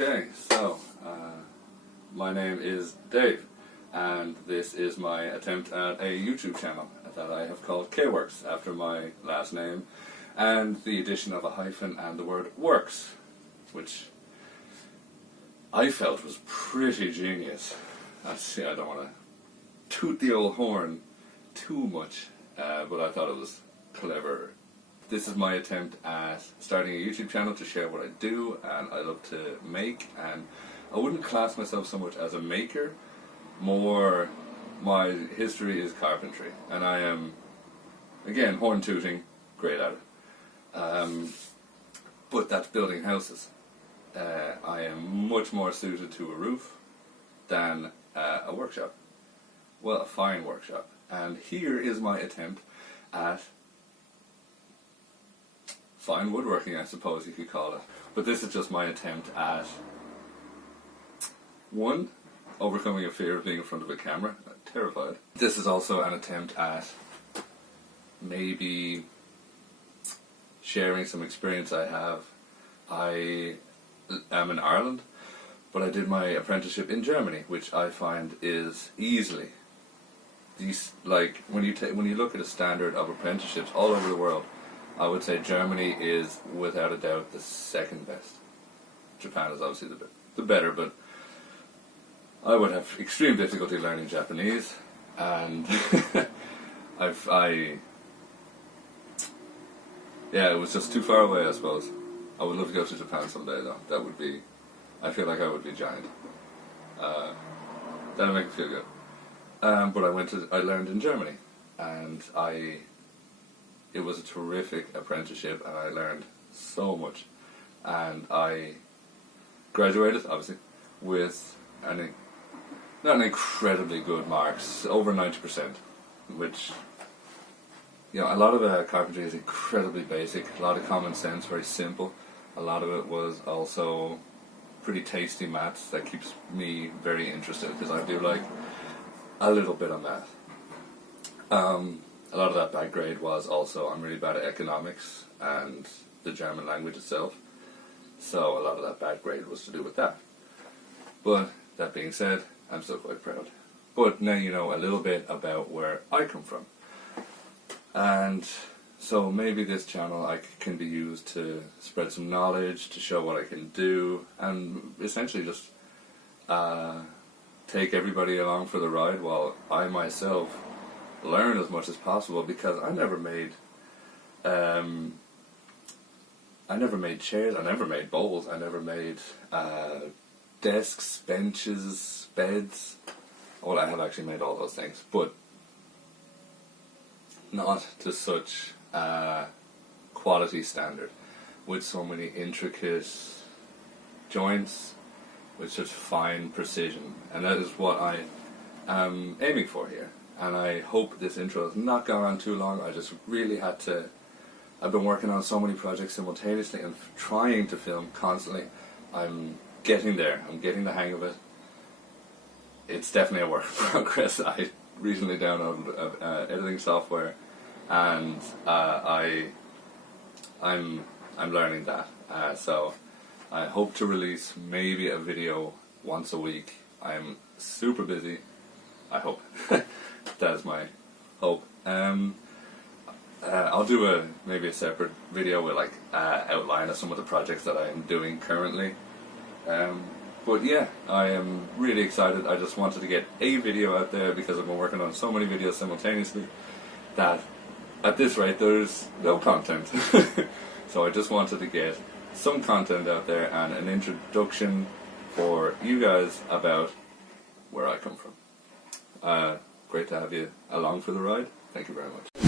Okay, so my name is Dave, and this is my attempt at a YouTube channel that I have called K-Works, after my last name, and the addition of a hyphen and the word works, which I felt was pretty genius. I don't want to toot the old horn too much, but I thought it was clever. This is my attempt at starting a YouTube channel to share what I do, and I love to make, and I wouldn't class myself so much as a maker, more my history is carpentry, and I am, again, horn tooting, great at it. But that's building houses. I am much more suited to a roof than a workshop. Well, a fine workshop. And here is my attempt at fine woodworking, I suppose you could call it. But this is just my attempt at, one, overcoming a fear of being in front of a camera. I'm terrified. This is also an attempt at maybe sharing some experience I have. I am in Ireland, but I did my apprenticeship in Germany, which I find is easily like when you look at a standard of apprenticeships all over the world, I would say Germany is without a doubt the second best. Japan is obviously the better, but I would have extreme difficulty learning Japanese, and yeah, it was just too far away, I suppose. I would love to go to Japan someday, though. That would be, I feel like I would be giant. That'd make me feel good. But I learned in Germany, and it was a terrific apprenticeship, and I learned so much. And I graduated, obviously, with not an incredibly good marks, over 90%, which, you know, a lot of carpentry is incredibly basic, a lot of common sense, very simple. A lot of it was also pretty tasty maths that keeps me very interested, because I do like a little bit of math. A lot of that bad grade was also, I'm really bad at economics and the German language itself, so a lot of that bad grade was to do with that. But that being said, I'm still quite proud. But now you know a little bit about where I come from. And so maybe this channel can be used to spread some knowledge, to show what I can do, and essentially just take everybody along for the ride while I myself learn as much as possible, because I never made chairs, I never made bowls, I never made desks, benches, beds. Well, I have actually made all those things, but not to such quality standard, with so many intricate joints, with such fine precision, and that is what I am aiming for here. And I hope this intro has not gone on too long. I just really had to, I've been working on so many projects simultaneously and trying to film constantly. I'm getting there, I'm getting the hang of it. It's definitely a work in progress. I recently downloaded editing software, and I'm learning that. So I hope to release maybe a video once a week. I'm super busy, I hope. That is my hope. I'll do maybe a separate video with outline of some of the projects that I am doing currently. But yeah, I am really excited. I just wanted to get a video out there, because I've been working on so many videos simultaneously that at this rate there's no content. So I just wanted to get some content out there and an introduction for you guys about where I come from. Great to have you along for the ride. Thank you very much.